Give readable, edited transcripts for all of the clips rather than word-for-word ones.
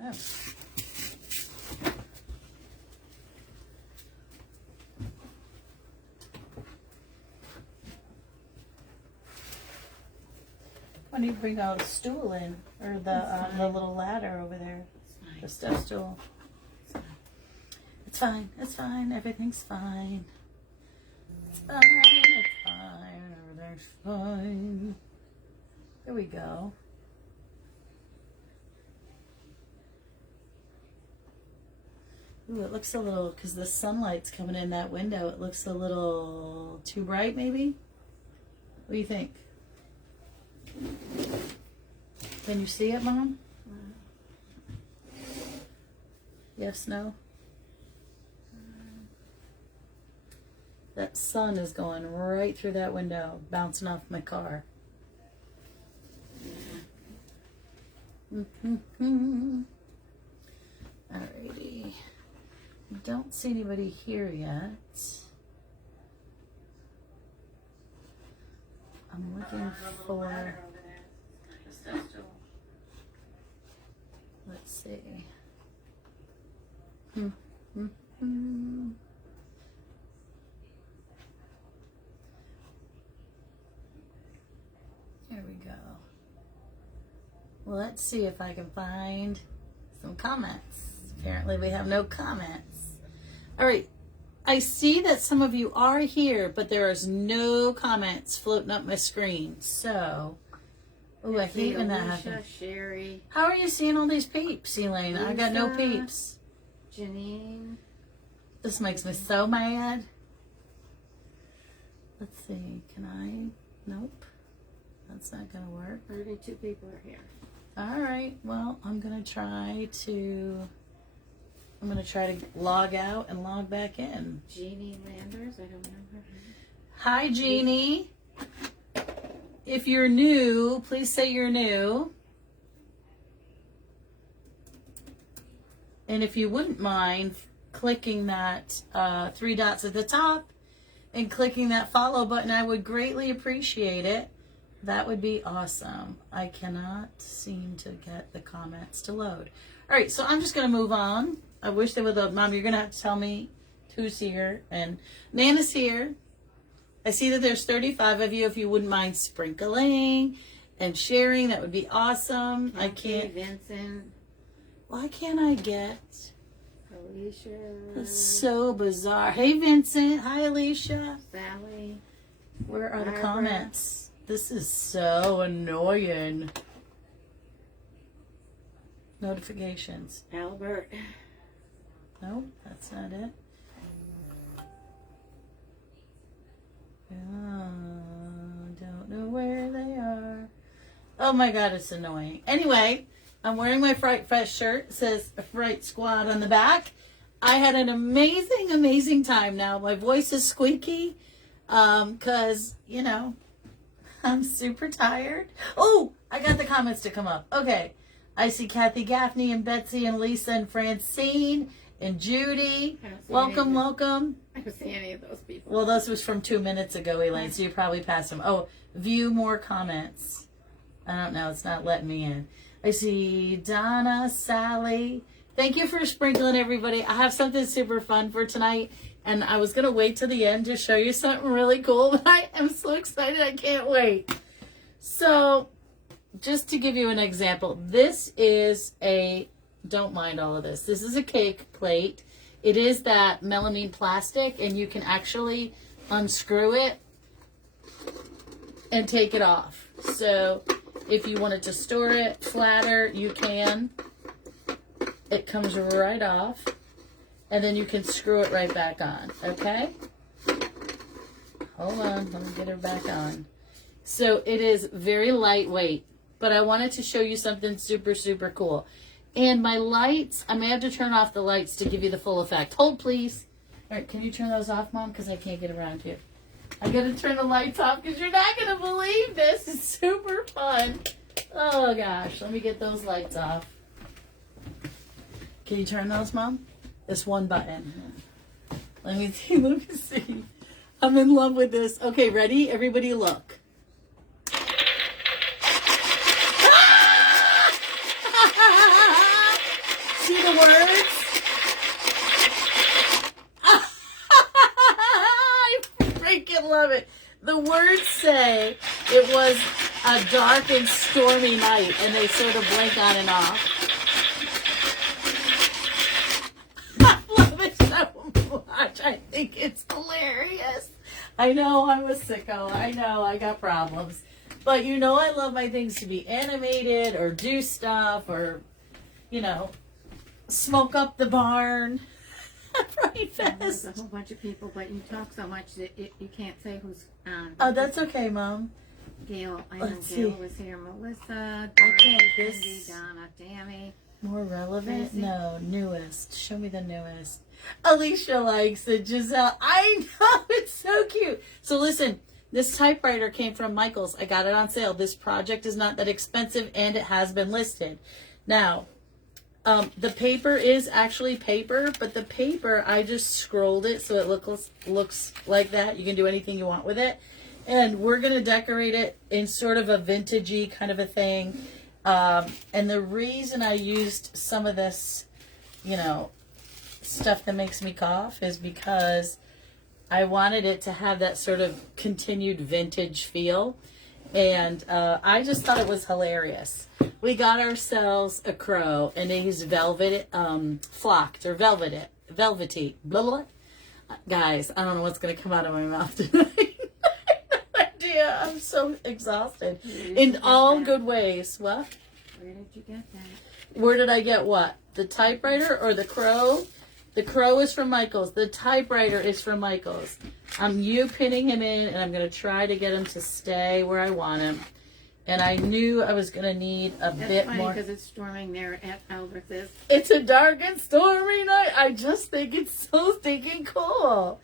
Oh. I need to bring out a stool in, or the little ladder over there, the step stool. It's fine. It's fine. Everything's fine. It's fine. It's fine. Everything's fine. There we go. Ooh, it looks a little, because the sunlight's coming in that window, it looks a little too bright, maybe? What do you think? Can you see it, Mom? Yes, no? That sun is going right through that window, bouncing off my car. Alrighty. Don't see anybody here yet. I'm looking for... Let's see. Here we go. Well, let's see if I can find some comments. Apparently we have no comments. All right. I see that some of you are here, but there is no comments floating up my screen. So, oh, I hate when that happens. Sherry. How are you seeing all these peeps, Elaine? I got no peeps. Janine. This makes me so mad. Let's see. Can I? Nope. That's not going to work. 32 people are here. All right. Well, I'm going to try to log out and log back in. Jeannie Landers. I don't know her. Hi, Jeannie. If you're new, please say you're new. And if you wouldn't mind clicking that 3 dots at the top and clicking that follow button, I would greatly appreciate it. That would be awesome. I cannot seem to get the comments to load. All right, so I'm just going to move on. I wish they would load. Mom, you're going to have to tell me who's here. And Nana's here. I see that there's 35 of you. If you wouldn't mind sprinkling and sharing, that would be awesome. I can't. Vincent. Why can't I get? Alicia. That's so bizarre. Hey, Vincent. Hi, Alicia. Sally. Where are the Barbara. comments? This is so annoying. Notifications. Albert. Nope, that's not it. Don't know where they are. Oh my God, it's annoying. Anyway, I'm wearing my Fright Fest shirt. It says Fright Squad on the back. I had an amazing, amazing time. Now my voice is squeaky because, you know, I'm super tired. Oh, I got the comments to come up. Okay. I see Kathy Gaffney and Betsy and Lisa and Francine and Judy. Welcome, welcome. I don't see any of those people. Well, this was from 2 minutes ago, Elaine, so you probably passed them. Oh, view more comments. I don't know. It's not letting me in. I see Donna, Sally. Thank you for sprinkling, everybody. I have something super fun for tonight, and I was going to wait till the end to show you something really cool, but I am so excited. I can't wait. So, just to give you an example, this is a, don't mind all of this. This is a cake plate. It is that melamine plastic, and you can actually unscrew it and take it off. So if you wanted to store it flatter, you can. It comes right off, and then you can screw it right back on, okay? Hold on, let me get her back on. So it is very lightweight, but I wanted to show you something super, super cool. And my lights, I may have to turn off the lights to give you the full effect. Hold, please. All right, can you turn those off, Mom? Because I can't get around here. I got to turn the lights off because you're not going to believe this. It's super fun. Oh, gosh. Let me get those lights off. Can you turn those, Mom? It's one button. Let me see. Let me see. I'm in love with this. Okay, ready? Everybody look. the words? I freaking love it. The words say it was a dark and stormy night, and they sort of blink on and off. I love it so much. I think it's hilarious. I know I'm a sicko. I know I got problems. But you know I love my things to be animated or do stuff or, you know, smoke up the barn. Right, There's Fest. a whole bunch of people, but you talk so much that you can't say who's on. Oh, that's okay, Mom. Gail, I know Let's Gail see. was here. Melissa, can't Cindy, this- Donna, Tammy. More relevant? Tracy? No, newest. Show me the newest. Alicia likes it. Giselle. I know, it's so cute. So listen, this typewriter came from Michael's. I got it on sale. This project is not that expensive and it has been listed. Now, the paper is actually paper, but the paper, I just scrolled it so it looks like that. You can do anything you want with it. And we're going to decorate it in sort of a vintagey kind of a thing. And the reason I used some of this, you know, stuff that makes me cough is because I wanted it to have that sort of continued vintage feel. And I just thought it was hilarious. We got ourselves a crow, and he's velvet, flocked or velvety. Blah, blah. Guys, I don't know what's going to come out of my mouth tonight. idea. I'm so exhausted. In all good ways. What? Where did you get that? Where did I get what? The typewriter or the crow? The crow is from Michael's. The typewriter is from Michael's. I'm pinning him in, and I'm going to try to get him to stay where I want him. And I knew I was going to need a bit funny more. because it's storming there at Albert's. It's a dark and stormy night. I just think it's so stinking cool.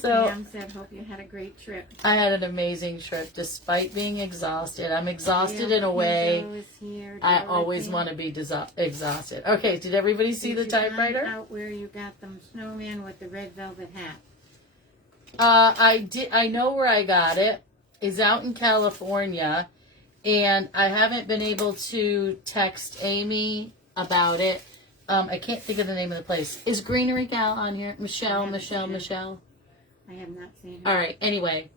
So Pam said, hope you had a great trip. I had an amazing trip despite being exhausted. I'm exhausted in a way. Is here, I always Dorothy. want to be exhausted. Okay, did everybody see Did the you find typewriter? out where you got the snowman with the red velvet hat? I did. I know where I got it. It's out in California, and I haven't been able to text Amy about it. I can't think of the name of the place. Is Greenery Gal on here? Michelle. I have not seen her. All right. Anyway,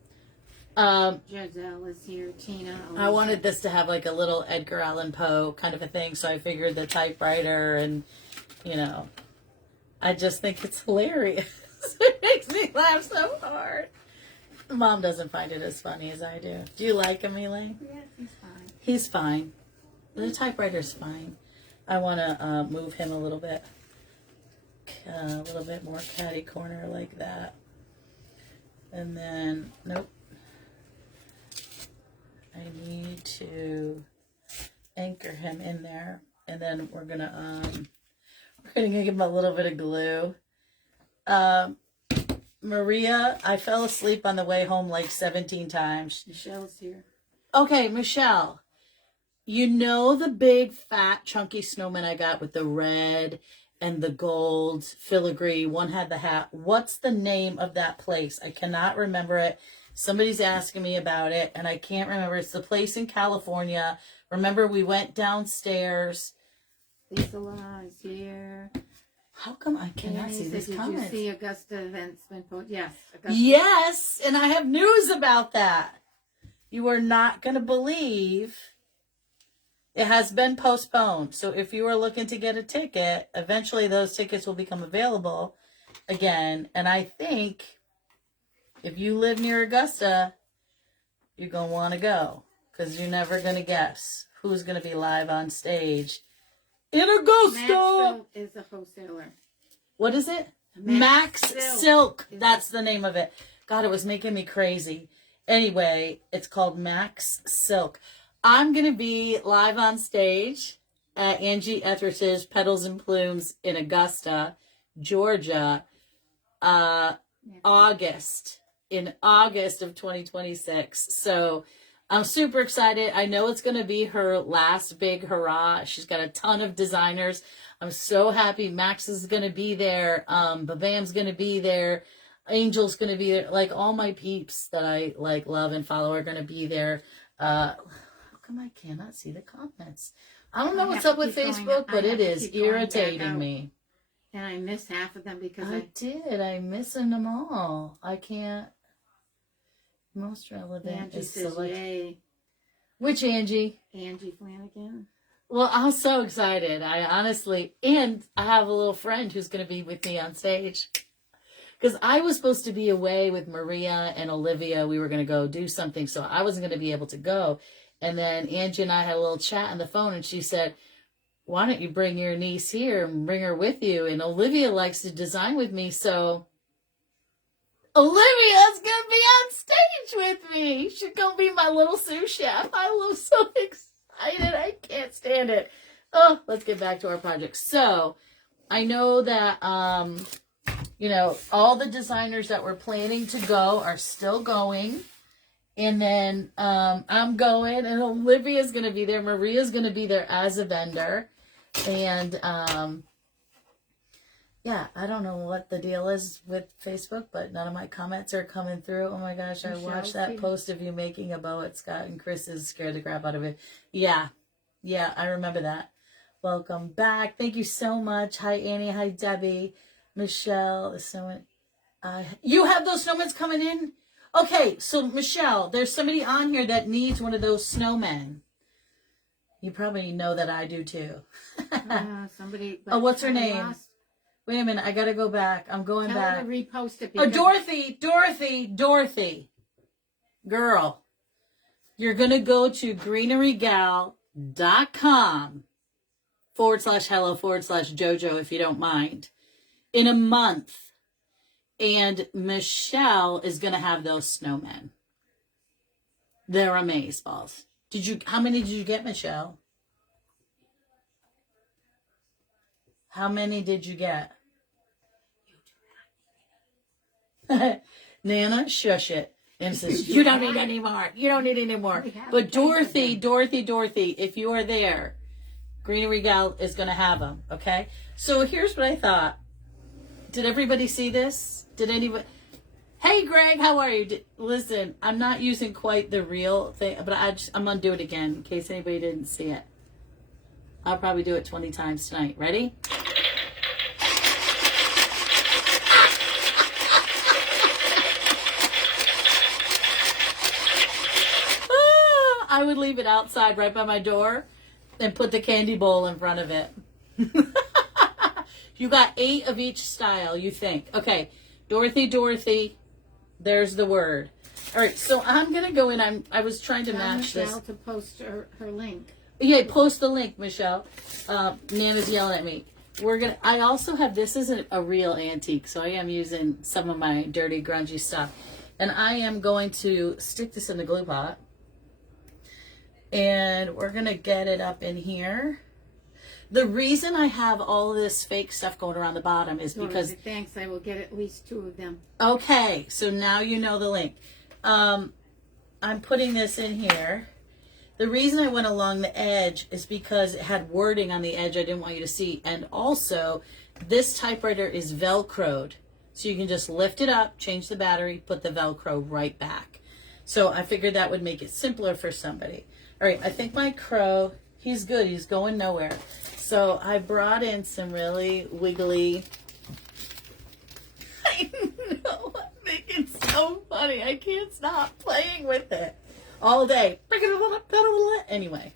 Giselle is here. Tina. I wanted this to have like a little Edgar Allan Poe kind of a thing, so I figured the typewriter, and I just think it's hilarious. It makes me laugh so hard. Mom doesn't find it as funny as I do. Do you like him, Elaine? Yes, he's fine. He's fine. The typewriter's fine. I want to move him a little bit more catty corner like that. And then, nope. I need to anchor him in there. And then we're gonna give him a little bit of glue. Maria, I fell asleep on the way home like 17 times. Michelle's here. Okay, Michelle. You know the big, fat, chunky snowman I got with the red and the gold filigree? One had the hat. What's the name of that place? I cannot remember it. Somebody's asking me about it, and I can't remember. It's the place in California. Remember, we went downstairs. Lisa La is here. How come I cannot Annie see said, these did comments? you see Augusta events been posted? Yes. Augusta. Yes, and I have news about that. You are not going to believe it has been postponed. So if you are looking to get a ticket, eventually those tickets will become available again. And I think if you live near Augusta, you're going to want to go, because you're never going to guess who's going to be live on stage in Augusta. Max is a wholesaler. What is it? Max Silk. Silk. That's the name of it. God, it was making me crazy. Anyway, it's called Max Silk. I'm going to be live on stage at Angie Etheridge's Petals and Plumes in Augusta, Georgia, in August of 2026. So I'm super excited. I know it's going to be her last big hurrah. She's got a ton of designers. I'm so happy. Max is going to be there. Babam's going to be there. Angel's going to be there. Like, all my peeps that I love and follow are going to be there. How come I cannot see the comments? I don't know I'll what's have up to with keep going. Facebook, I but have it to is keep going back irritating out. me. And I miss half of them because I did. I'm missing them all. I can't. Most relevant Angie is says select. yay. Which Angie? Angie Flanagan. Well, I'm so excited. I honestly, and I have a little friend who's going to be with me on stage. Because I was supposed to be away with Maria and Olivia. We were going to go do something, so I wasn't going to be able to go. And then Angie and I had a little chat on the phone, and she said, why don't you bring your niece here and bring her with you? And Olivia likes to design with me, so Olivia's going to be on stage with me. She's going to be my little sous chef. I'm so excited. I can't stand it. Oh, let's get back to our project. So I know that, you know, all the designers that were planning to go are still going. And then I'm going, and Olivia's going to be there. Maria's going to be there as a vendor. And, yeah, I don't know what the deal is with Facebook, but none of my comments are coming through. Oh, my gosh, I watched that post of you making a bow at Scott, and Chris is scared the crap out of it. Yeah, I remember that. Welcome back. Thank you so much. Hi, Annie. Hi, Debbie. Michelle. You have those snowmen coming in? Okay, so Michelle, there's somebody on here that needs one of those snowmen. You probably know that I do too. Somebody. Oh, what's her name? Wait a minute, I gotta go back. I'm going Tell back. her to repost it. Oh, Dorothy. Girl, you're gonna go to greenerygal.com/hello/Jojo if you don't mind. In a month. And Michelle is gonna have those snowmen. They're amazeballs. How many did you get, Michelle? How many did you get? Nana, shush it. And says, you don't need any more. You don't need any more. But Dorothy, if you are there, Greenery Gal is going to have them, okay? So here's what I thought. Did everybody see this? Did anybody? Hey, Greg, how are you? Listen, I'm not using quite the real thing, but I'm going to do it again in case anybody didn't see it. I'll probably do it 20 times tonight. Ready? I would leave it outside right by my door and put the candy bowl in front of it. You got 8 of each style, you think. Okay, Dorothy, there's the word. All right, so I'm going to go in. I was trying to match Michelle this. to post her link. Yeah, post the link, Michelle. Nana's yelling at me. I also have, this isn't a real antique, so I am using some of my dirty, grungy stuff. And I am going to stick this in the glue pot. And we're going to get it up in here. The reason I have all this fake stuff going around the bottom is because... Thanks, I will get at least 2 of them. Okay, so now you know the link. I'm putting this in here. The reason I went along the edge is because it had wording on the edge I didn't want you to see. And also, this typewriter is Velcroed. So you can just lift it up, change the battery, put the Velcro right back. So I figured that would make it simpler for somebody. All right, I think my crow, he's good. He's going nowhere. So I brought in some really wiggly... I know, I'm making so funny. I can't stop playing with it all day. Anyway.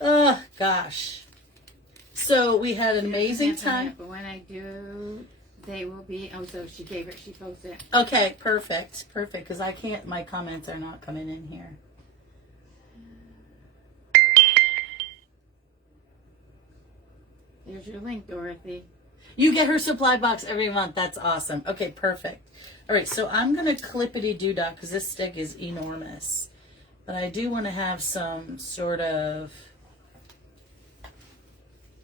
Oh, gosh. So we had an amazing time. But when I do, they will be... Oh, so she posted it. Okay, perfect. Because I can't... My comments are not coming in here. There's your link, Dorothy. You get her supply box every month. That's awesome. Okay, perfect. All right, so I'm going to clippity-doo-dah because this stick is enormous. But I do want to have some sort of...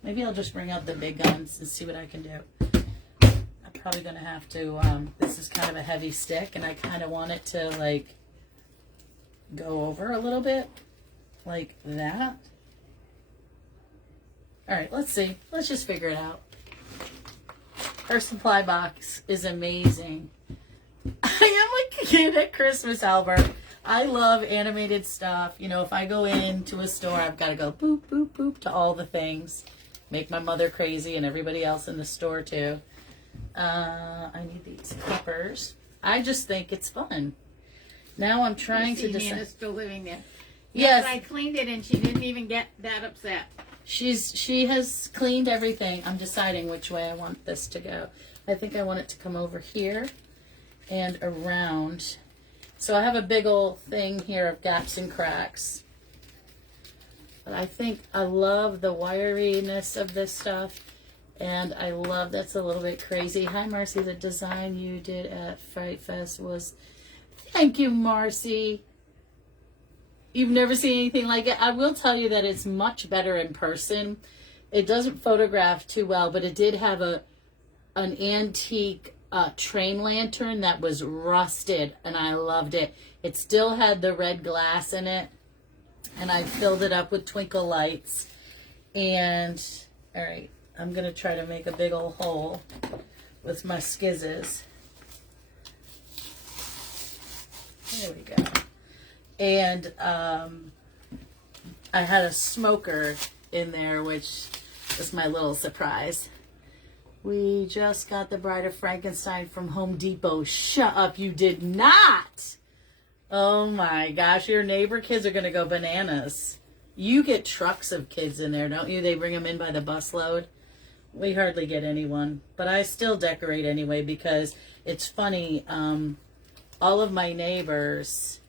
Maybe I'll just bring out the big guns and see what I can do. I'm probably going to have to... this is kind of a heavy stick, and I kind of want it to, like, go over a little bit. Like that. All right, let's see. Let's just figure it out. Her supply box is amazing. I am like a kid at Christmas, Albert. I love animated stuff. You know, if I go into a store, I've got to go boop, boop, boop to all the things. Make my mother crazy and everybody else in the store too. I need these clippers. I just think it's fun. Now I'm trying to decide. Nana's still living there. Yes. I cleaned it and she didn't even get that upset. She has cleaned everything. I'm deciding which way I want this to go. I think I want it to come over here and around. So I have a big old thing here of gaps and cracks. But I think I love the wiriness of this stuff. And I love, that's a little bit crazy. Hi, Marcy. The design you did at Fright Fest was, thank you, Marcy. You've never seen anything like it. I will tell you that it's much better in person. It doesn't photograph too well, but it did have an antique train lantern that was rusted, and I loved it. It still had the red glass in it, and I filled it up with twinkle lights. And, all right, I'm going to try to make a big old hole with my skizzes. There we go. And I had a smoker in there, which was my little surprise. We just got the Bride of Frankenstein from Home Depot. Shut up, you did not! Oh my gosh, your neighbor kids are going to go bananas. You get trucks of kids in there, don't you? They bring them in by the busload. We hardly get anyone. But I still decorate anyway because it's funny. All of my neighbors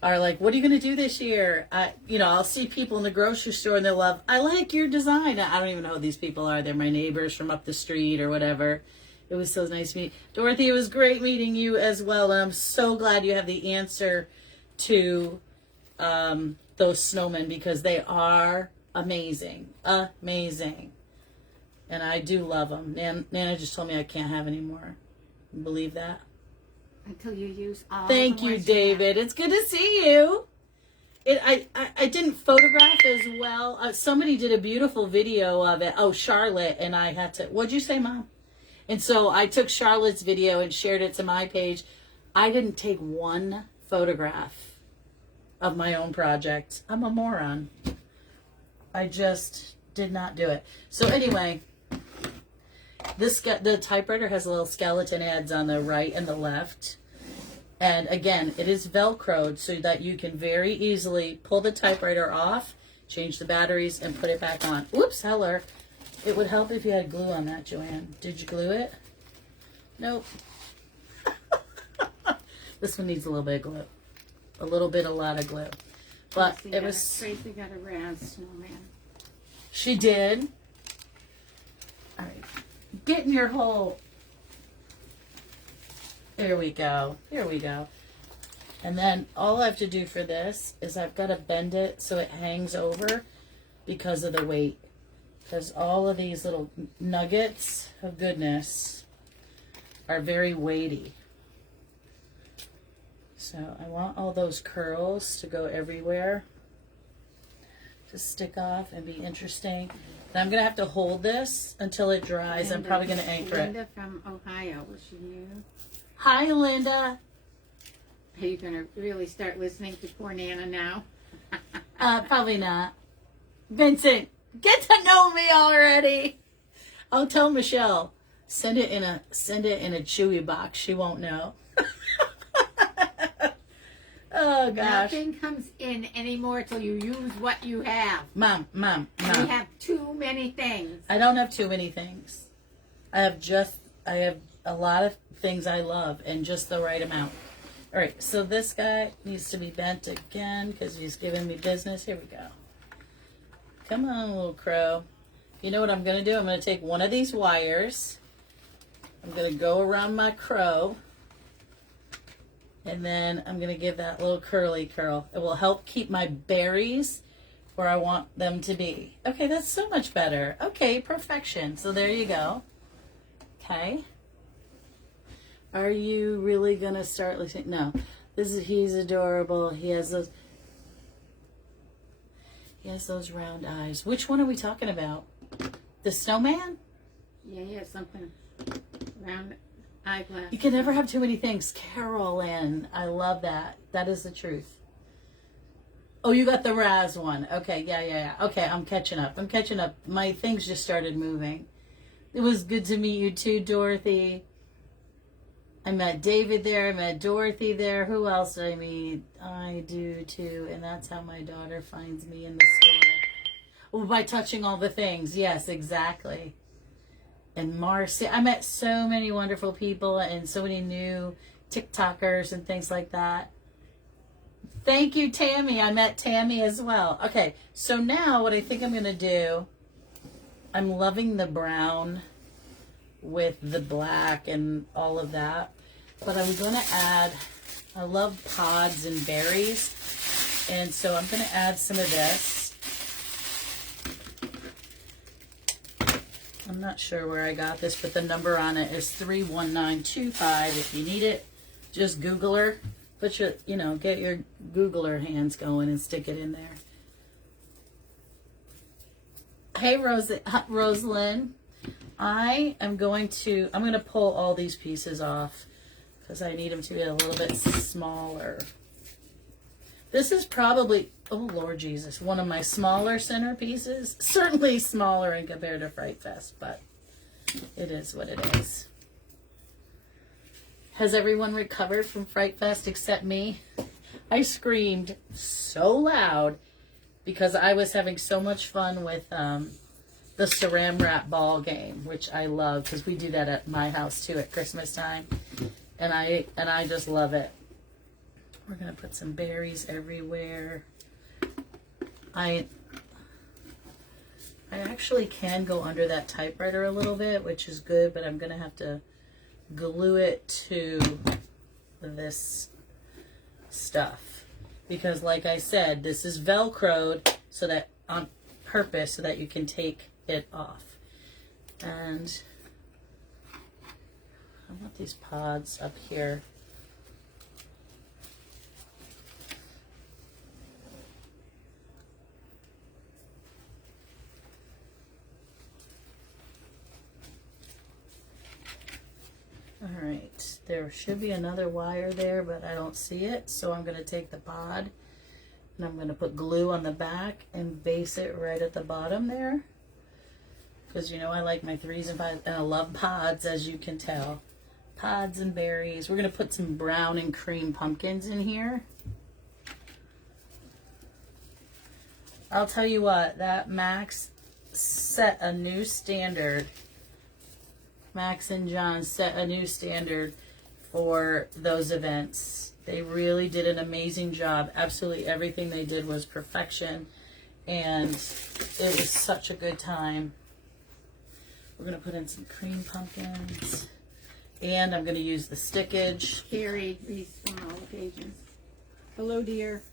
are like, what are you going to do this year? I'll see people in the grocery store and they'll love, I like your design. I don't even know who these people are. They're my neighbors from up the street or whatever. It was so nice to meet Dorothy. It was great meeting you as well. And I'm so glad you have the answer to those snowmen because they are amazing. Amazing. And I do love them. Nana just told me I can't have any more. Believe that? Until you use all Thank the you, ones David. It's good to see you. I didn't photograph as well. Somebody did a beautiful video of it. Oh, Charlotte. And I had to, what'd you say, Mom? And so I took Charlotte's video and shared it to my page. I didn't take one photograph of my own project. I'm a moron. I just did not do it. So anyway, the typewriter has little skeleton heads on the right and the left. And again, it is Velcroed so that you can very easily pull the typewriter off, change the batteries, and put it back on. Oops, Heller. It would help if you had glue on that, Joanne. Did you glue it? Nope. This one needs a little bit of glue. A lot of glue. But it was... Tracy got a Raz snowman. She did. All right. Get in your hole. There we go. Here we go. And then all I have to do for this is I've got to bend it so it hangs over because of the weight. Because all of these little nuggets of goodness are very weighty. So I want all those curls to go everywhere. To stick off and be interesting. And I'm going to have to hold this until it dries. I'm probably going to anchor it. Linda from Ohio, was she you? Hi, Linda. Are you going to really start listening to poor Nana now? Probably not. Vincent, get to know me already. I'll tell Michelle. Send it in a Chewy box. She won't know. Oh gosh. Nothing comes in anymore till you use what you have. Mom. We have too many things. I don't have too many things. I have a lot of things I love and just the right amount. All right, so this guy needs to be bent again because he's giving me business. Here we go. Come on, little crow. You know what I'm going to do? I'm going to take one of these wires. I'm going to go around my crow. And then I'm going to give that little curly curl. It will help keep my berries where I want them to be. Okay, that's so much better. Okay, perfection. So there you go. Okay. Are you really going to start listening? No. He's adorable. He has those round eyes. Which one are we talking about? The snowman? Yeah, something round. Eyeglasses. You can never have too many things. Carolyn, I love that. That is the truth. Oh, you got the Raz one. Okay, yeah. Okay, I'm catching up. My things just started moving. It was good to meet you too, Dorothy. I met David there. I met Dorothy there. Who else did I meet? I do too. And that's how my daughter finds me in the store. Oh, by touching all the things. Yes, exactly. And Marcy. I met so many wonderful people and so many new TikTokers and things like that. Thank you, Tammy. I met Tammy as well. Okay, so now what I think I'm going to do, I'm loving the brown with the black and all of that. But I'm going to add, I love pods and berries. And so I'm going to add some of this. I'm not sure where I got this, but the number on it is 31925. If you need it, just Google her. Put your, get your Googler hands going and stick it in there. Hey, Rosalind. I'm going to pull all these pieces off because I need them to be a little bit smaller. This is probably, oh Lord Jesus, one of my smaller centerpieces. Certainly smaller in compared to Fright Fest, but it is what it is. Has everyone recovered from Fright Fest except me? I screamed so loud because I was having so much fun with the Saran Wrap ball game, which I love because we do that at my house too at Christmas time, and I just love it. We're gonna put some berries everywhere. I actually can go under that typewriter a little bit, which is good, but I'm gonna have to glue it to this stuff because, like I said, this is velcroed so that on purpose so that you can take it off. And I want these pods up here. All right, there should be another wire there, but I don't see it. So I'm going to take the pod and I'm going to put glue on the back and base it right at the bottom there. Because, I like my 3s and 5s, and I love pods, as you can tell. Pods and berries. We're going to put some brown and cream pumpkins in here. I'll tell you what, that Max set a new standard. Max and John set a new standard for those events. They really did an amazing job. Absolutely everything they did was perfection, and it was such a good time. We're going to put in some cream pumpkins, and I'm going to use the stickage. Carrie reads from all occasions. Hello, dear.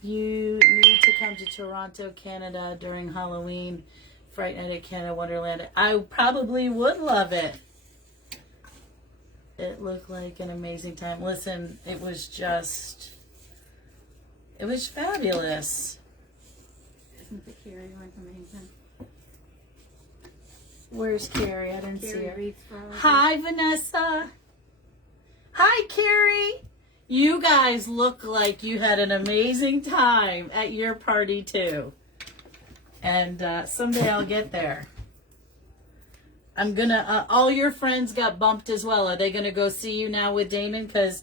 You need to come to Toronto, Canada during Halloween. Fright Night at Canada Wonderland. I probably would love it. It looked like an amazing time. Listen, it was fabulous. Isn't the Carrie one amazing? Where's Carrie? I didn't see her. Reads for all Hi, Vanessa. Hi, Carrie. You guys look like you had an amazing time at your party too. And someday I'll get there. I'm gonna, all your friends got bumped as well. Are they gonna go see you now with Damon? Because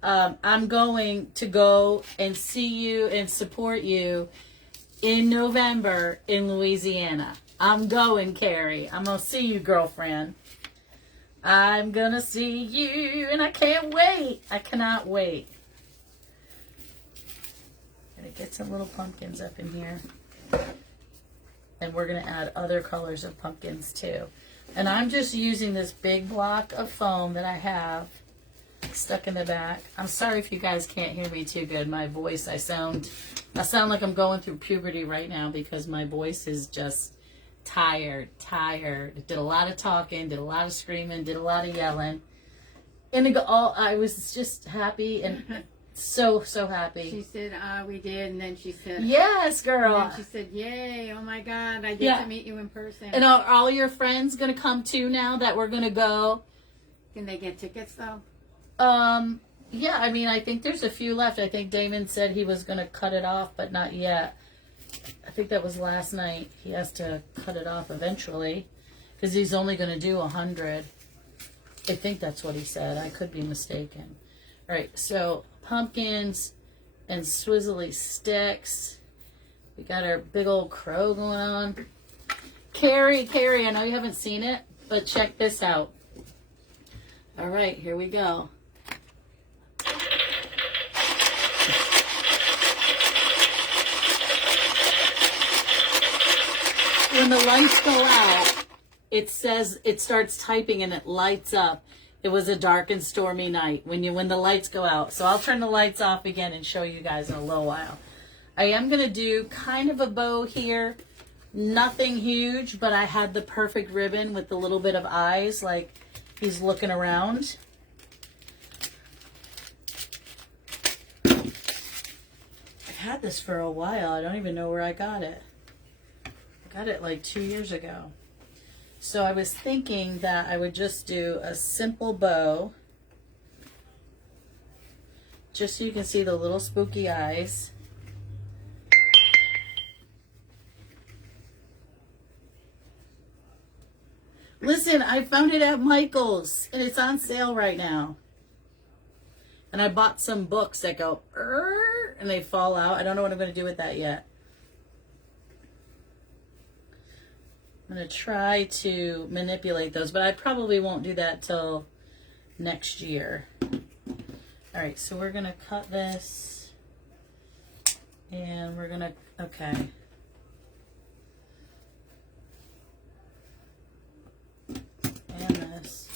I'm going to go and see you and support you in November in Louisiana. I'm going, Carrie. I'm gonna see you, girlfriend. I'm gonna see you, and I can't wait. I cannot wait. Gonna get some little pumpkins up in here. And we're going to add other colors of pumpkins too. And I'm just using this big block of foam that I have stuck in the back. I'm sorry if you guys can't hear me too good. My voice, I sound like I'm going through puberty right now because my voice is just tired. Did a lot of talking, did a lot of screaming, did a lot of yelling. And I was just happy and So happy. She said, we did, and then she said, yes, girl. and then she said, yay, oh my God, I get to meet you in person. And are all your friends going to come too now that we're going to go? Can they get tickets though? Yeah, I mean, I think there's a few left. I think Damon said he was going to cut it off, but not yet. I think that was last night. He has to cut it off eventually because he's only going to do 100. I think that's what he said. I could be mistaken. All right, so pumpkins and swizzly sticks. We got our big old crow going on. Carrie, I know you haven't seen it, but check this out. All right, here we go. When the lights go out, it says, it starts typing and it lights up. It was a dark and stormy night when the lights go out. So I'll turn the lights off again and show you guys in a little while. I am going to do kind of a bow here. Nothing huge, but I had the perfect ribbon with the little bit of eyes, like he's looking around. I've had this for a while. I don't even know where I got it. I got it like 2 years ago. So I was thinking that I would just do a simple bow, just so you can see the little spooky eyes. Listen, I found it at Michael's, and it's on sale right now. And I bought some books that go, and they fall out. I don't know what I'm going to do with that yet. I'm going to try to manipulate those, but I probably won't do that till next year. All right, so we're going to cut this, and we're going to, okay. And this.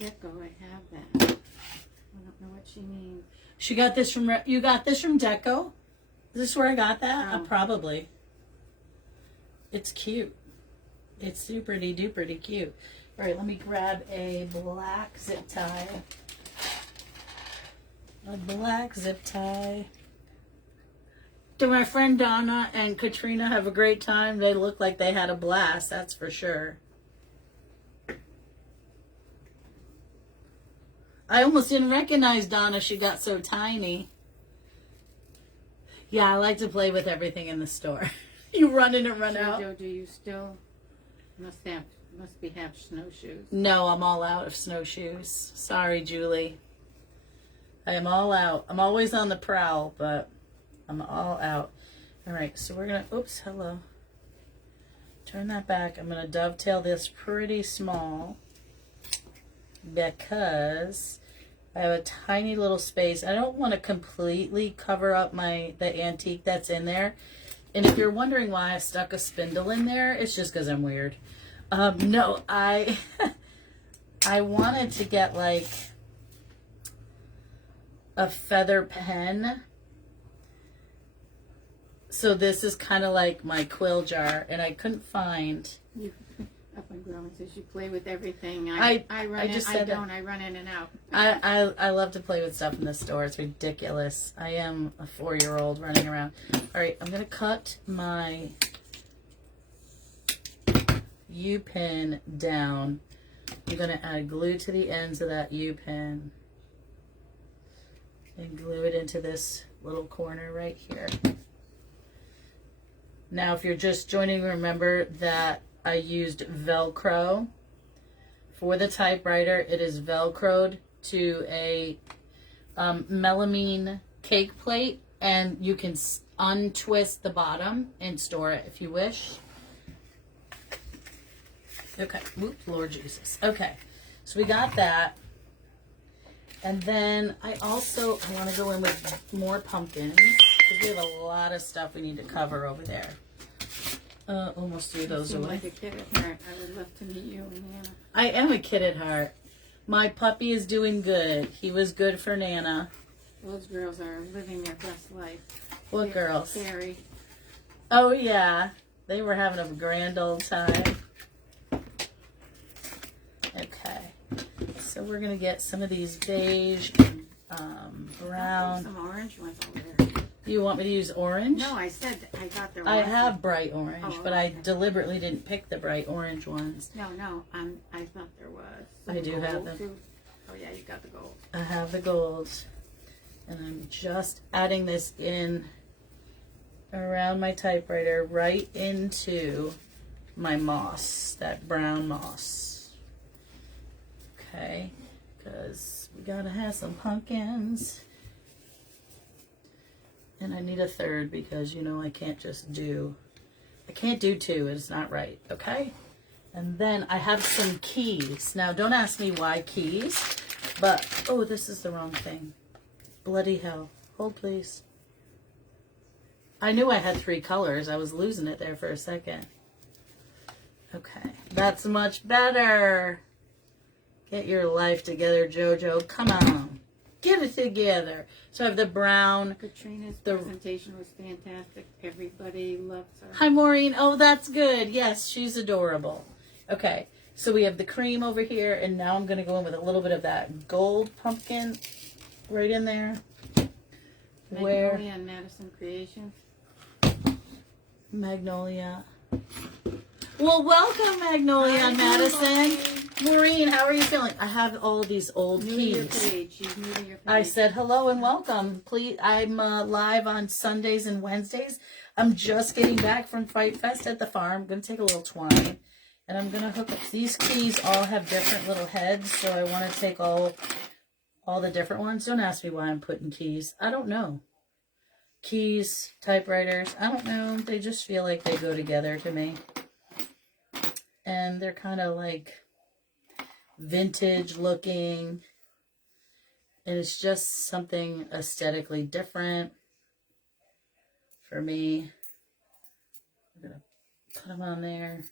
Deco, I have that. I don't know what she means. She got this from, you got this from Deco? Is this where I got that? Oh. Probably. It's cute. It's super-duper cute. All right, let me grab a black zip tie. A black zip tie. Did my friend Donna and Katrina have a great time? They look like they had a blast, that's for sure. I almost didn't recognize Donna. She got so tiny. Yeah, I like to play with everything in the store. You run in and run out. Jojo, do you still must have snowshoes? No, I'm all out of snowshoes. Sorry, Julie. I am all out. I'm always on the prowl, but I'm all out. All right, so we're going to, oops, hello. Turn that back. I'm going to dovetail this pretty small because I have a tiny little space. I don't want to completely cover up the antique that's in there. And if you're wondering why I stuck a spindle in there, it's just because I'm weird. No, I wanted to get like a feather pen. So this is kind of like my quill jar, and I couldn't find. You up and growing says you play with everything. I run in and out. I love to play with stuff in the store. It's ridiculous. I am a 4-year-old running around. All right, I'm gonna cut my U-pin down. I'm gonna add glue to the ends of that U-pin and glue it into this little corner right here. Now, if you're just joining, remember that I used Velcro for the typewriter. It is Velcroed to a melamine cake plate, and you can untwist the bottom and store it if you wish. Okay, oops, Lord Jesus. Okay, so we got that. And then I want to go in with more pumpkins because we have a lot of stuff we need to cover over there. Almost threw those You seem away. like a kid at heart. I would love to meet you and Nana. I am a kid at heart. My puppy is doing good. He was good for Nana. Those girls are living their best life. What girls? Scary. Oh, yeah. They were having a grand old time. Okay. So we're going to get some of these beige and brown. Some orange ones over there. You want me to use orange? No, I said I thought there was. I have bright orange, Oh, but I okay. deliberately didn't pick the bright orange ones. No, I thought there was. I do have gold, them. too. Oh yeah, you got the gold. I have the golds. And I'm just adding this in around my typewriter right into my moss, that brown moss. Okay, because we gotta have some pumpkins. And I need a third because, you know, I can't do two. It's not right, okay? And then I have some keys. Now, don't ask me why keys, but, oh, this is the wrong thing. Bloody hell. Hold, please. I knew I had 3 colors. I was losing it there for a second. Okay, that's much better. Get your life together, JoJo. Come on. Get it together. So I have the brown. Katrina's presentation was fantastic. Everybody loves her. Hi, Maureen. Oh, that's good. Yes, she's adorable. Okay, so we have the cream over here, and now I'm going to go in with a little bit of that gold pumpkin right in there. Magnolia and Madison Creations. Magnolia. Well, welcome, Magnolia and Madison. Maureen, how are you feeling? I have all these old New to your keys. page. She's new to your page. I said hello and welcome. Please, I'm live on Sundays and Wednesdays. I'm just getting back from Fight Fest at the farm. I'm going to take a little twine, and I'm going to hook up. These keys all have different little heads, so I want to take all the different ones. Don't ask me why I'm putting keys. I don't know. Keys, typewriters, I don't know. They just feel like they go together to me. And they're kind of like vintage looking. And it's just something aesthetically different for me. I'm going to put them on there.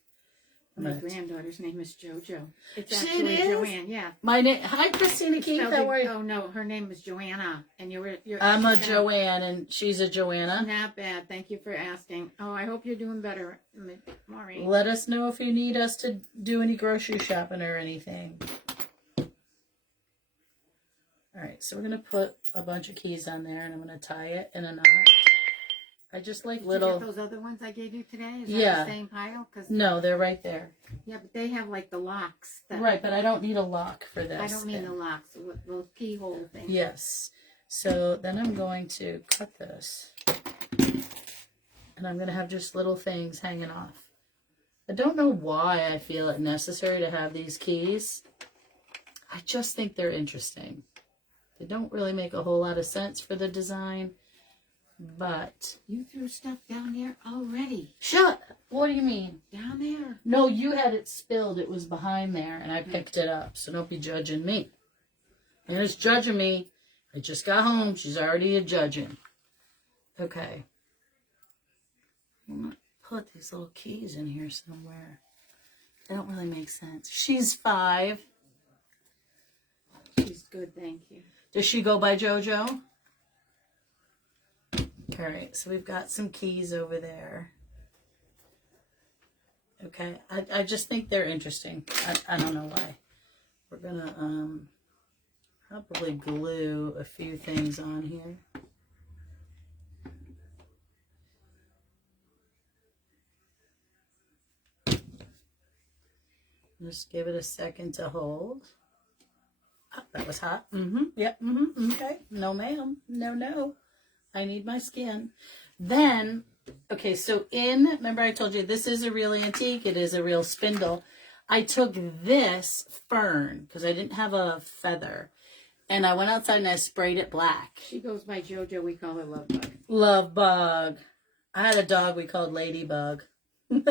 My granddaughter's name is JoJo. It's She actually is? Joanne, yeah. My name. Hi, Christina Keith. How are you? Oh no, her name is Joanna, and you're. I'm a Joanne, and she's a Joanna. Not bad. Thank you for asking. Oh, I hope you're doing better, Maureen. Let us know if you need us to do any grocery shopping or anything. All right, so we're going to put a bunch of keys on there, and I'm going to tie it in a knot. I just like little... Did you get those other ones I gave you today? Is Yeah. that the same pile? No, they're right there. Yeah, but they have like the locks. Right, but I don't need a lock for this. I don't mean the locks, those keyhole things. Yes. So then I'm going to cut this. And I'm going to have just little things hanging off. I don't know why I feel it necessary to have these keys. I just think they're interesting. They don't really make a whole lot of sense for the design. But you threw stuff down there already. Shut up. What do you mean? Down there. No, you had it spilled. It was behind there, and I picked it up. So don't be judging me. You're just judging me. I just got home. She's already a judging. Okay. I'm going to put these little keys in here somewhere. They don't really make sense. She's 5. She's good, thank you. Does she go by JoJo? All right, so we've got some keys over there. Okay, I just think they're interesting. I don't know why. We're going to probably glue a few things on here. Just give it a second to hold. Oh, that was hot. Yep. Okay. No, ma'am. No. I need my skin. Then, okay, so remember I told you this is a real antique. It is a real spindle. I took this fern because I didn't have a feather. And I went outside and I sprayed it black. She goes by JoJo. We call her Lovebug. Lovebug. I had a dog we called Ladybug. And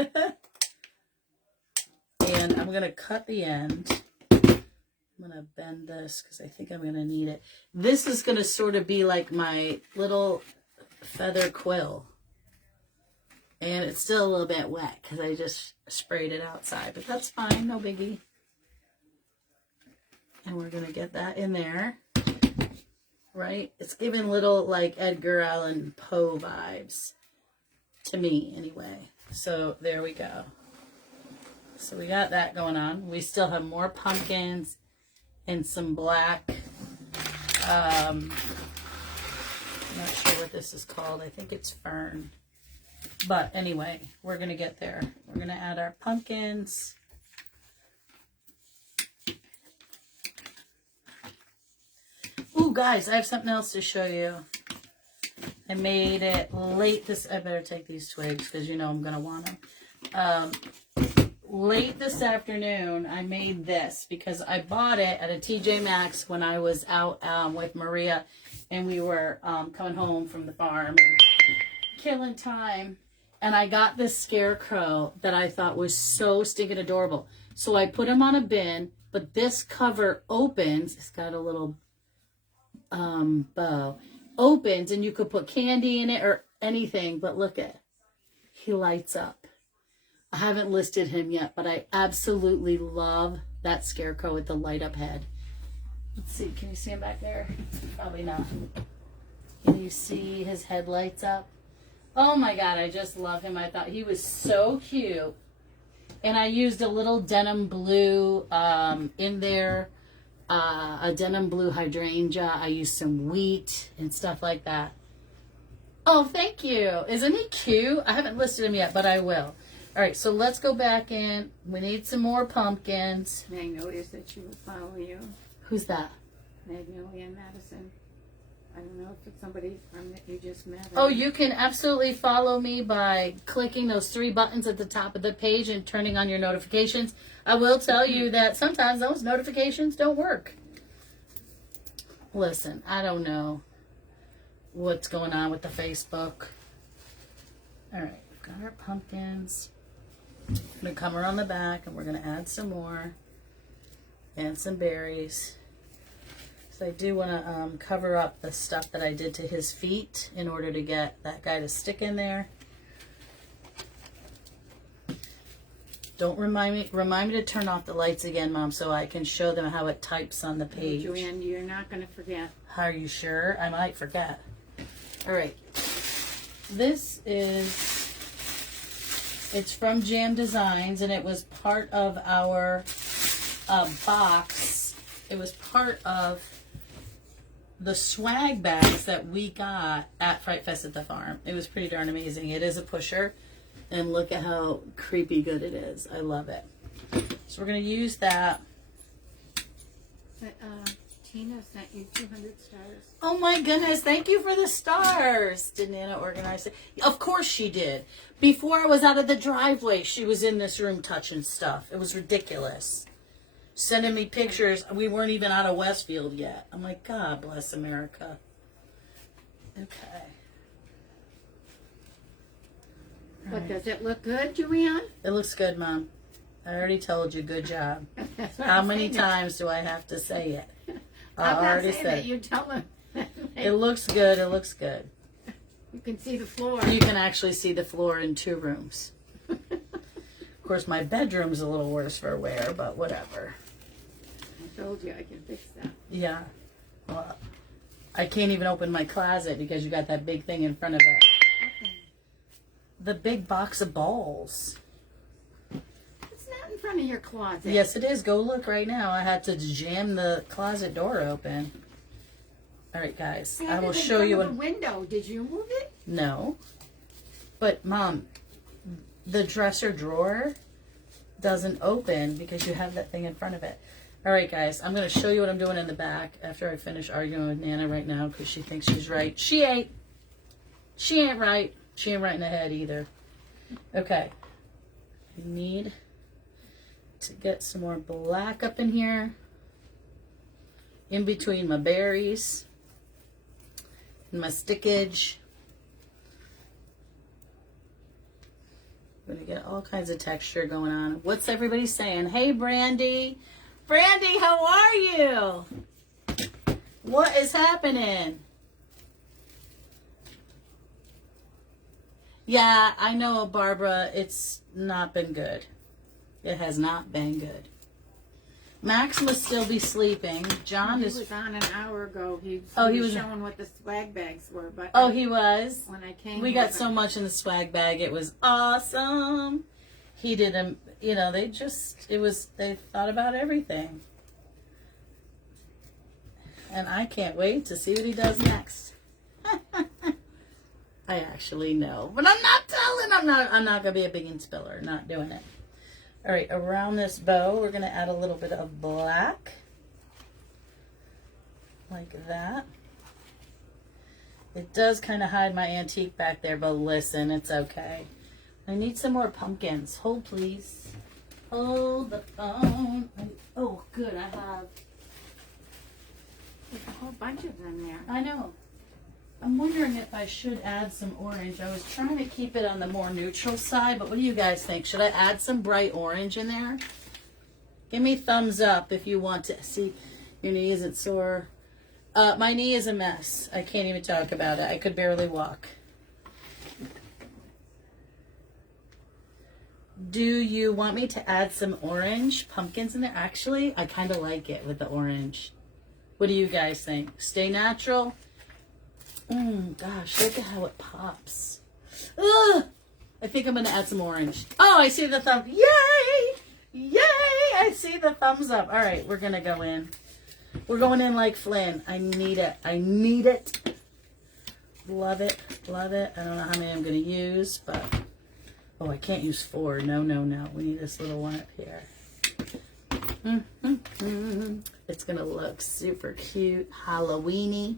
I'm going to cut the end. I'm going to bend this because I think I'm going to need it. This is going to sort of be like my little feather quill. And it's still a little bit wet because I just sprayed it outside. But that's fine. No biggie. And we're going to get that in there. Right? It's giving little like Edgar Allan Poe vibes. To me, anyway. So there we go. So we got that going on. We still have more pumpkins and some black. I'm not sure what this is called. I think it's fern. But anyway, we're going to get there. We're going to add our pumpkins. Ooh, guys, I have something else to show you. I made it late this... I better take these twigs because you know I'm going to want them. Late this afternoon, I made this because I bought it at a TJ Maxx when I was out with Maria and we were coming home from the farm and killing time. And I got this scarecrow that I thought was so stinking adorable. So I put him on a bin, but this cover opens. It's got a little bow. Opens and you could put candy in it or anything, but look at, he lights up. I haven't listed him yet, but I absolutely love that scarecrow with the light up head. Let's see, can you see him back there? Probably not. Can you see his head lights up? Oh my God, I just love him. I thought he was so cute. And I used a little denim blue in there, a denim blue hydrangea. I used some wheat and stuff like that. Oh, thank you. Isn't he cute? I haven't listed him yet, but I will. All right, so let's go back in. We need some more pumpkins. Magnolia said she will follow you. Who's that? Magnolia and Madison. I don't know if it's somebody from that you just met. Oh, you can absolutely follow me by clicking those 3 buttons at the top of the page and turning on your notifications. I will tell you that sometimes those notifications don't work. Listen, I don't know what's going on with the Facebook. All right, we've got our pumpkins. I'm going to come around the back and we're going to add some more and some berries. So I do want to cover up the stuff that I did to his feet in order to get that guy to stick in there. Don't remind me to turn off the lights again, Mom, so I can show them how it types on the page. Joanne, you're not going to forget. Are you sure? I might forget. All right. This is, it's from Jam Designs, and it was part of our box. It was part of the swag bags that we got at Fright Fest at the farm. It was pretty darn amazing. It is a pusher, and look at how creepy good it is. I love it. So we're going to use that. But, Tina sent you 200 stars. Oh my goodness, thank you for the stars. Did Nana organize it? Of course she did. Before I was out of the driveway, she was in this room touching stuff. It was ridiculous. Sending me pictures. We weren't even out of Westfield yet. I'm like, God bless America. Okay. But does it look good, Joanne? It looks good, Mom. I already told you, good job. That's what How I'm many saying. times do I have to say it? I I'm not already saying said that it. you tell them. It looks good. It looks good. You can see the floor. You can actually see the floor in 2 rooms. Of course, my bedroom's a little worse for wear, but whatever. I told you I can fix that. Yeah. Well, I can't even open my closet because you got that big thing in front of it. The big box of balls. It's not in front of your closet. Yes, it is. Go look right now. I had to jam the closet door open. All right, guys. I will show you. The window. Did you move it? No. But, Mom, the dresser drawer doesn't open because you have that thing in front of it. All right, guys. I'm going to show you what I'm doing in the back after I finish arguing with Nana right now because she thinks she's right. She ain't. She ain't right. She ain't right in the head either. Okay. I need to get some more black up in here. In between my berries and my stickage. I'm going to get all kinds of texture going on. What's everybody saying? Hey, Brandy. Brandy, how are you? What is happening? Yeah, I know, Barbara. It's not been good. It has not been good. Max must still be sleeping. John He is... was on an hour ago. He he was was showing what the swag bags were. But Oh, he was? when I came, We he got was- so much in the swag bag. It was awesome. He did them, you know, they thought about everything. and I can't wait to see what he does next. I actually know, but I'm not telling. I'm not gonna be a big spiller. Not doing it. All right, around this bow, we're gonna add a little bit of black, like that. It does kind of hide my antique back there, but listen, it's okay. I need some more pumpkins. Hold, please. Hold the phone. Oh, good. I have. There's a whole bunch of them there. I know. I'm wondering if I should add some orange. I was trying to keep it on the more neutral side, but what do you guys think? Should I add some bright orange in there? Give me thumbs up if you want to. See, your knee isn't sore. My knee is a mess. I can't even talk about it. I could barely walk. Do you want me to add some orange pumpkins in there? Actually, I kind of like it with the orange. What do you guys think? Stay natural? Gosh, look at how it pops. Ugh! I think I'm going to add some orange. Oh, I see the thumb. Yay! Yay! I see the thumbs up. All right, we're going to go in. We're going in like Flynn. I need it. I need it. Love it. Love it. I don't know how many I'm going to use, but... Oh, I can't use 4. No, no, no. We need this little one up here. It's going to look super cute. Halloween-y.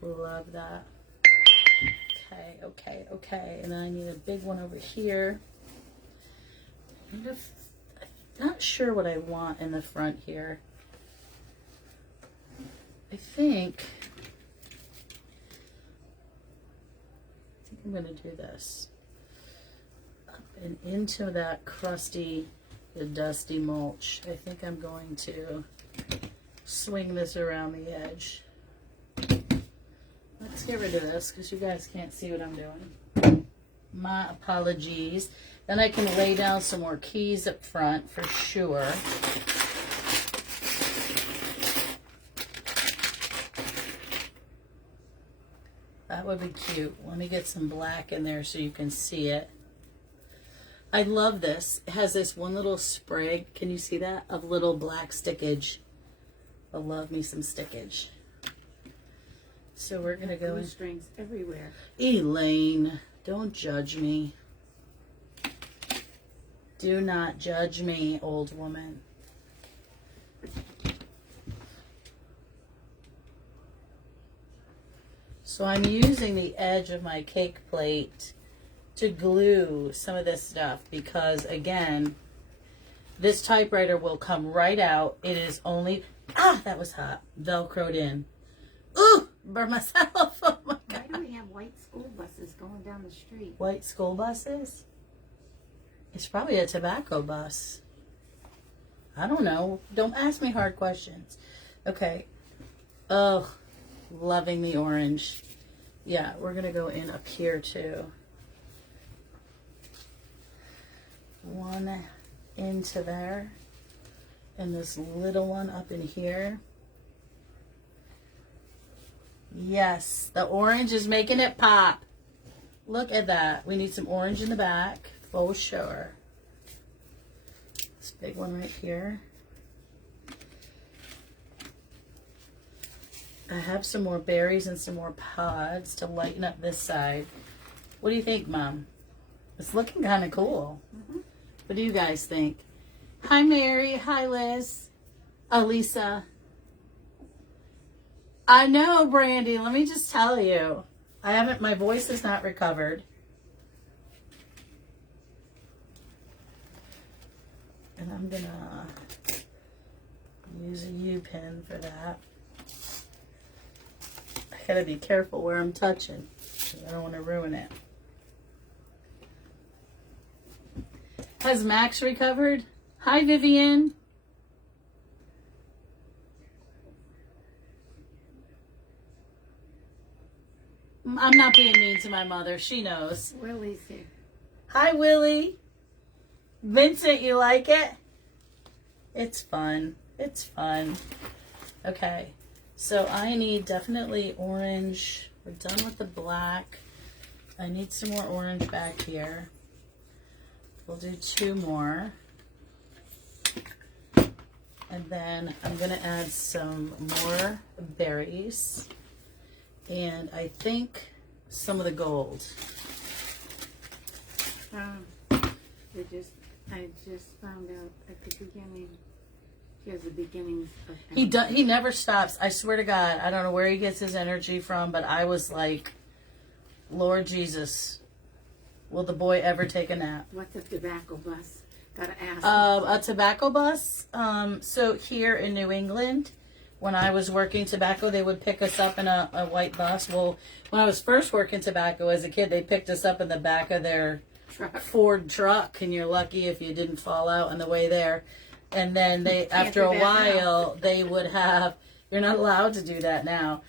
Love that. Okay, okay, okay. And then I need a big one over here. I'm not sure what I want in the front here. I think I'm going to do this. Up and into that crusty, dusty mulch. I think I'm going to swing this around the edge. Let's get rid of this because you guys can't see what I'm doing. My apologies. Then I can lay down some more keys up front for sure. That would be cute. Let me get some black in there so you can see it. I love this. It has this one little sprig. Can you see that? Of little black stickage. I love me some stickage. So we're going to go in. Strings everywhere. Elaine, don't judge me. Do not judge me, old woman. So I'm using the edge of my cake plate to glue some of this stuff because, again, this typewriter will come right out. It is only, that was hot, Velcroed in. Ooh, burn myself. Oh my God. Why do we have white school buses going down the street? White school buses? It's probably a tobacco bus. I don't know. Don't ask me hard questions. Okay. Oh, loving the orange. Yeah, we're going to go in up here too. One into there. And this little one up in here. Yes, the orange is making it pop. Look at that. We need some orange in the back, for sure. This big one right here. I have some more berries and some more pods to lighten up this side. What do you think, Mom? It's looking kind of cool. What do you guys think? Hi, Mary. Hi, Liz. Lisa. I know, Brandy. Let me just tell you. My voice is not recovered. And I'm going to use a U-pin for that. I got to be careful where I'm touching. I don't want to ruin it. Has Max recovered? Hi, Vivian. I'm not being mean to my mother. She knows. Willie's here. Hi, Willie. Vincent, you like it? It's fun. It's fun. Okay. So I need definitely orange. We're done with the black. I need some more orange back here. We'll do 2 more. And then I'm going to add some more berries. And I think some of the gold. I just found out at the beginning. Here's the beginnings of He never stops. I swear to God, I don't know where he gets his energy from, but I was like, Lord Jesus, will the boy ever take a nap? What's a tobacco bus? Gotta ask. A tobacco bus. So here in New England, when I was working tobacco, they would pick us up in a white bus. Well, when I was first working tobacco as a kid, they picked us up in the back of their Ford truck, and you're lucky if you didn't fall out on the way there. And then they, after a while, they would have, you're not allowed to do that now.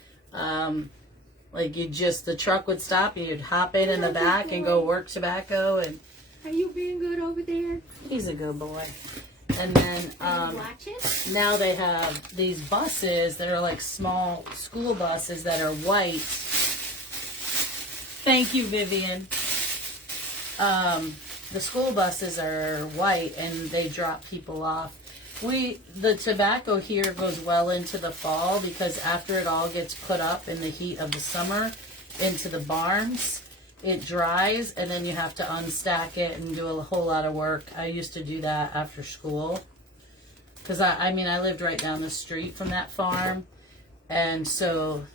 Like the truck would stop and you'd hop in the back and go work tobacco. And are you being good over there? He's a good boy. And then now they have these buses that are like small school buses that are white. Thank you, Vivian. The school buses are white and they drop people off. The tobacco here goes well into the fall because after it all gets put up in the heat of the summer into the barns, it dries and then you have to unstack it and do a whole lot of work. I used to do that after school because I lived right down the street from that farm, and so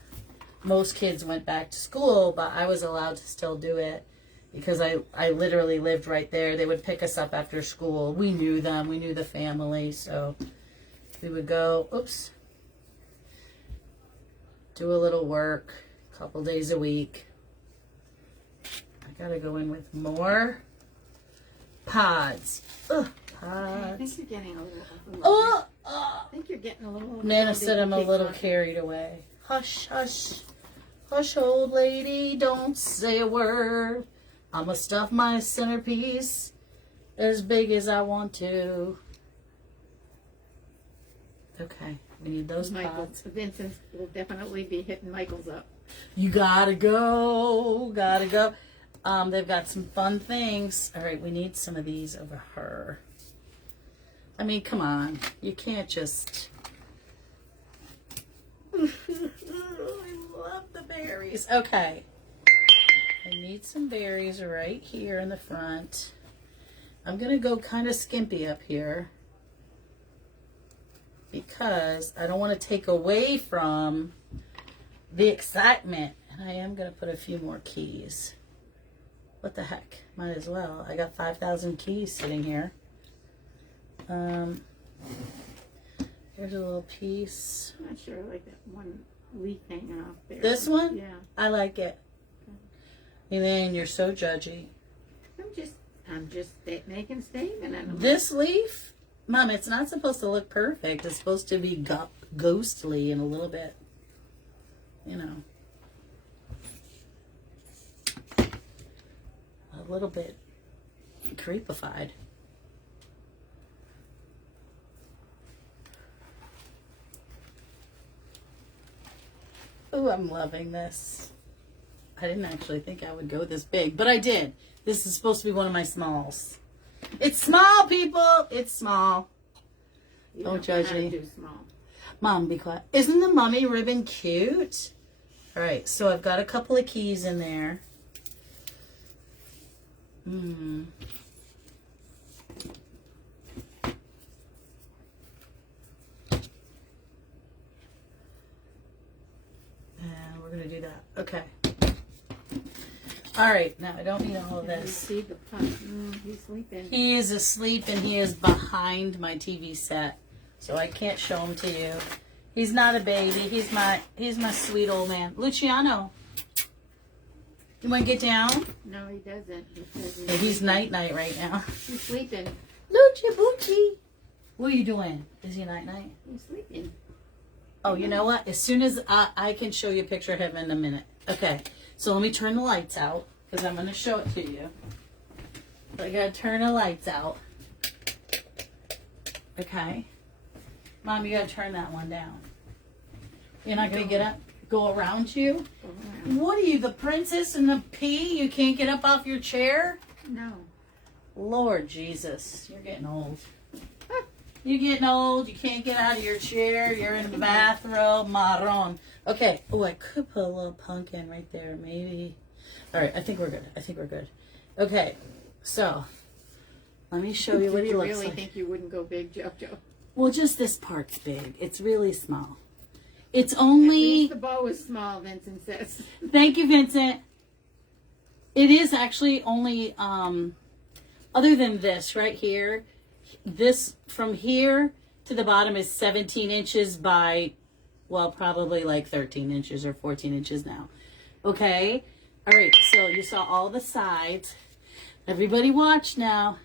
most kids went back to school, but I was allowed to still do it. Because I literally lived right there. They would pick us up after school. We knew them. We knew the family. So we would go, do a little work a couple days a week. I got to go in with more pods. Pods. I think you're getting a little. I think you're getting a little. Nana said I'm a little carried away. Hush, hush. Hush, old lady, don't say a word. I'ma stuff my centerpiece as big as I want to. Okay, we need those pods. Vincent will definitely be hitting Michael's up. You gotta go. They've got some fun things. All right, we need some of these over her. I mean, come on. You can't just... I love the berries. Okay. I need some berries right here in the front. I'm going to go kind of skimpy up here because I don't want to take away from the excitement. And I am going to put a few more keys. What the heck? Might as well. I got 5,000 keys sitting here. Here's a little piece. I'm not sure I like that one leaf hanging off there. This one? Yeah. I like it. Elaine, you're so judgy. I'm just making a statement. This leaf, Mom, it's not supposed to look perfect. It's supposed to be ghostly and a little bit, a little bit creepified. Ooh, I'm loving this. I didn't actually think I would go this big, but I did. This is supposed to be one of my smalls. It's small, people. It's small. Don't judge me. Do small. Mom, be quiet. Isn't the mummy ribbon cute? All right, so I've got a couple of keys in there. And we're going to do that. Okay. All right, now I don't need all of this. See the pup. He's sleeping. He is asleep and he is behind my TV set, so I can't show him to you. He's not a baby. He's my sweet old man. Luciano, you want to get down? No, he doesn't. He's night right now. He's sleeping. Lucia Bucci. What are you doing? Is he night? He's sleeping. Oh, you know what? As soon as I can show you a picture of him in a minute. Okay, so let me turn the lights out because I'm going to show it to you. So I got to turn the lights out. Okay. Mom, you got to turn that one down. You're not going to get up? Go around you? Go around. What are you, the princess and the pea? You can't get up off your chair? No. Lord Jesus, you're getting old. You're getting old. You can't get out of your chair. You're in a bathrobe. Marron. Okay. Oh, I could put a little pumpkin right there. Maybe. All right. I think we're good. I think we're good. Okay. So, let me show you what he looks like. You really think you wouldn't go big, JoJo? Well, just this part's big. It's really small. It's At only... least the bow is small, Vincent says. Thank you, Vincent. It is actually only, other than this right here, this from here to the bottom is 17 inches by, well, probably like 13 inches or 14 inches now. Okay? All right, so you saw all the sides. Everybody watch now.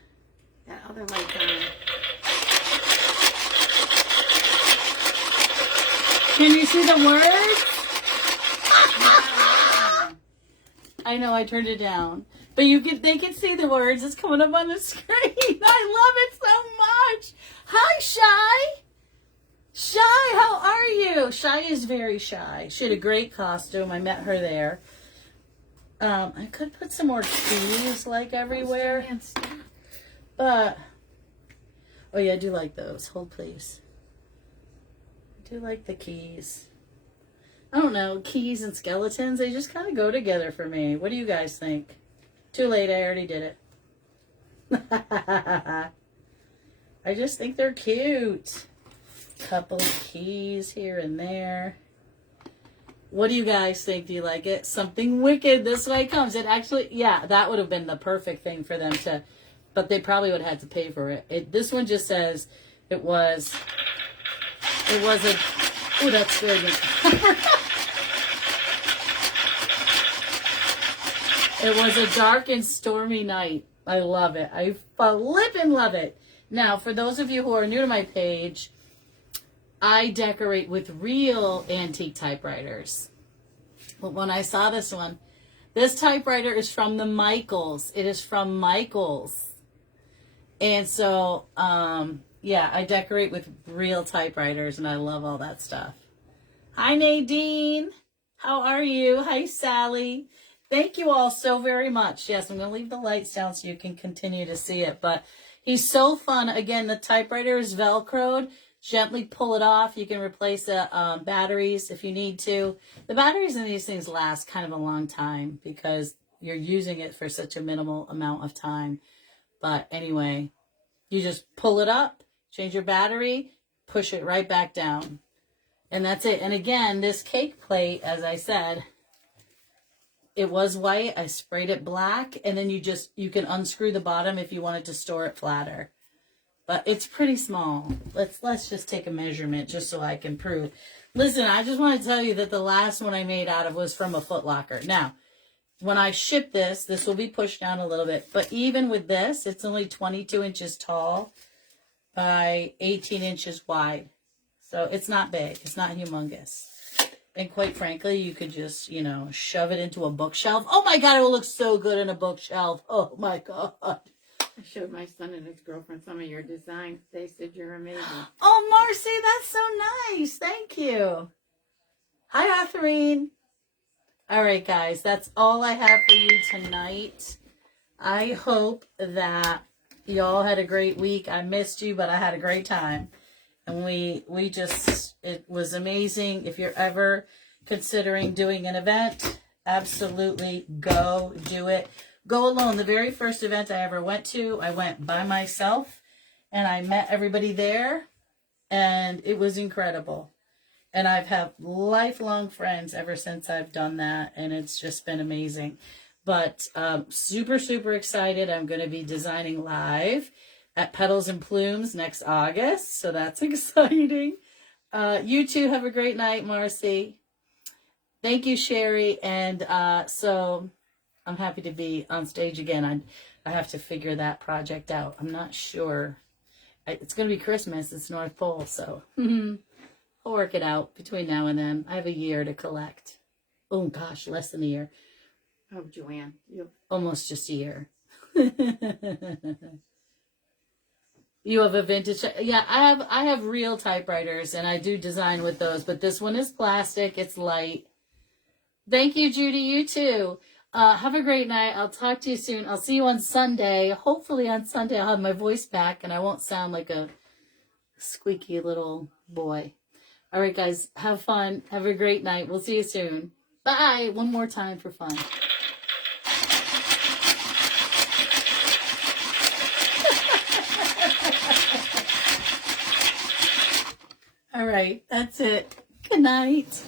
That other light on. Can you see the words? I know I turned it down, but they can see the words. It's coming up on the screen. I love it so much. Hi, Shy. Shy, how are you? Shy is very shy. She had a great costume. I met her there. I could put some more keys like everywhere, but oh yeah, I do like those. Hold please. I do like the keys. I don't know, keys and skeletons, they just kind of go together for me. What do you guys think? Too late, I already did it. I just think they're cute. Couple of keys here and there. What do you guys think? Do you like it? Something wicked this way comes. It actually, yeah, that would have been the perfect thing for them to, but they probably would have had to pay for it. This one just says it was a, oh, that scared me. It was a dark and stormy night. I love it. I flippin' love it. Now, for those of you who are new to my page, I decorate with real antique typewriters. But when I saw this one, this typewriter is from the Michaels. It is from Michaels. And so, yeah, I decorate with real typewriters, and I love all that stuff. Hi, Nadine. How are you? Hi, Sally. Thank you all so very much. Yes, I'm going to leave the lights down so you can continue to see it. But he's so fun. Again, the typewriter is Velcroed. Gently pull it off. You can replace the batteries if you need to. The batteries in these things last kind of a long time because you're using it for such a minimal amount of time. But anyway, you just pull it up, change your battery, push it right back down. And that's it. And again, this cake plate, as I said, it was white. I sprayed it black. And then you can unscrew the bottom if you wanted to store it flatter. But it's pretty small. Let's just take a measurement just so I can prove. Listen, I just want to tell you that the last one I made out of was from a Foot Locker. Now, when I ship this will be pushed down a little bit. But even with this, it's only 22 inches tall by 18 inches wide. So it's not big. It's not humongous. And quite frankly, you could just, shove it into a bookshelf. Oh my God, it will look so good in a bookshelf. Oh my God. I showed my son and his girlfriend some of your designs. They said you're amazing. Oh, Marcy, that's so nice. Thank you. Hi, Atherine. All right, guys, that's all I have for you tonight. I hope that you all had a great week. I missed you, but I had a great time. And it was amazing. If you're ever considering doing an event, absolutely go do it. Go alone. The very first event I ever went to, I went by myself and I met everybody there and it was incredible. And I've had lifelong friends ever since I've done that and it's just been amazing. But super, super excited. I'm going to be designing live at Petals and Plumes next August. So that's exciting. You two have a great night, Marcy. Thank you, Sherry. And so I'm happy to be on stage again. I have to figure that project out. I'm not sure. It's going to be Christmas. It's North Pole, so I'll work it out between now and then. I have a year to collect. Oh, gosh, less than a year. Oh, Joanne. Almost just a year. You have a vintage. Yeah, I have real typewriters, and I do design with those, but this one is plastic. It's light. Thank you, Judy. You too. Have a great night. I'll talk to you soon. I'll see you on Sunday. Hopefully on Sunday I'll have my voice back and I won't sound like a squeaky little boy. All right, guys, have fun. Have a great night. We'll see you soon. Bye. One more time for fun. All right, that's it. Good night.